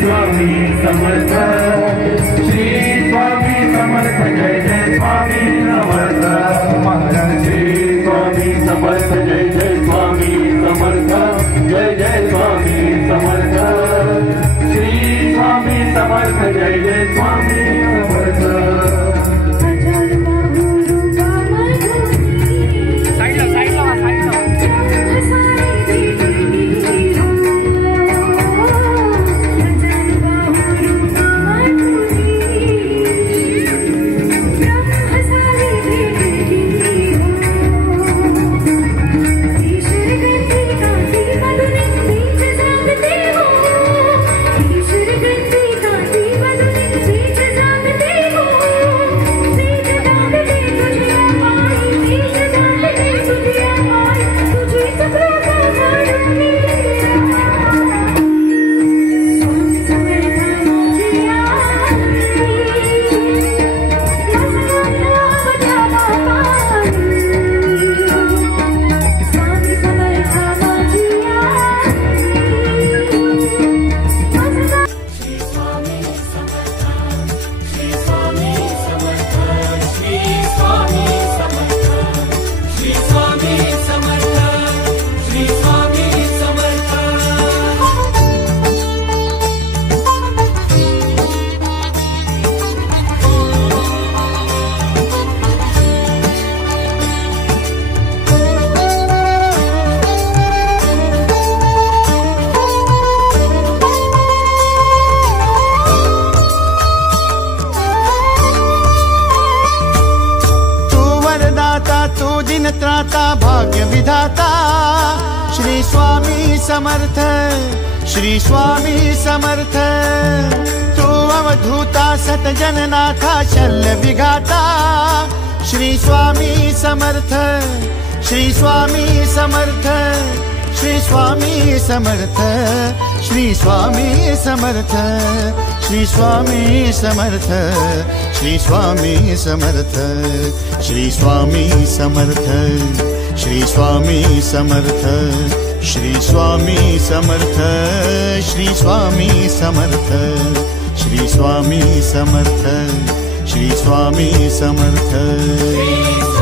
स्वामी समर्थ, श्री स्वामी समर्थ, जय जय स्वामी समर्थ महाराज। श्री स्वामी समर्थ, जय जय स्वामी समर्थ, जय जय स्वामी समर्थ। श्री स्वामी समर्थ, जय जय स्वामी समर्थ। त्राता भाग्य विधाता श्री स्वामी समर्थ, श्री स्वामी समर्थ। तू अवधूता सतजननाथा शल्य विघाता श्री स्वामी समर्थ, श्री स्वामी समर्थ, श्री स्वामी समर्थ, श्री स्वामी समर्थ, श्री स्वामी समर्थ, श्री स्वामी समर्थ, श्री स्वामी समर्थ, श्री स्वामी समर्थ, श्री स्वामी समर्थ, श्री स्वामी समर्थ, श्री स्वामी समर्थ, श्री स्वामी समर्थ।